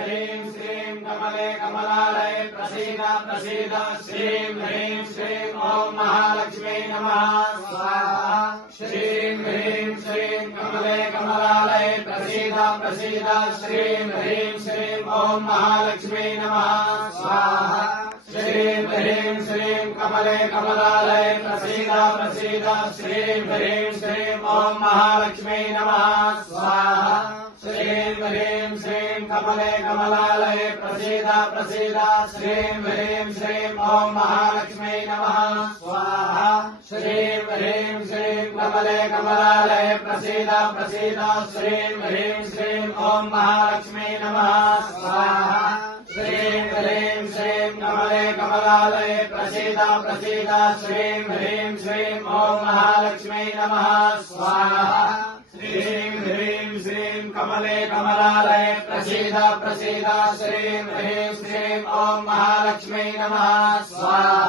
ह्रीं श्रीं कमले कमलालये प्रसीद प्रसीद श्रीं ह्रीं श्रीं ॐ महालक्ष्मी नमः स्वाहा श्रीं ह्रीं श्रीं कमले कमलालये प्रसीद प्रसीद श्रीं ह्रीं श्रीं ॐ महालक्ष्मी नमः स्वाहा श्रीं ह्रीं श्रीं कमले कमलालये प्रसीद प्रसीद श्रीं ह्रीं श्रीं ॐ महालक्ष्मी नमः स्वाहा श्रीं ह्रीं श्रीं कमले कमलालये प्रसीद प्रसीद श्रीं ह्रीं श्रीं ॐ महालक्ष्मी नमः स्वाहा श्रीं ह्रीं श्रीं कमले कमलालये प्रसीद प्रसीद श्रीं ह्रीं श्रीं ॐ महालक्ष्मी नमः स्वाहा श्रीं ह्रीं श्रीं कमले कमलालये प्रसीद प्रसीद श्रीं ह्रीं श्रीं ॐ महालक्ष्मी नमः स्वाहा श्रीं ह्रीं श्रीं कमले कमलालये प्रसीद प्रसीद श्रीं ह्रीं श्रीं ॐ महालक्ष्मी नमः स्वाहा।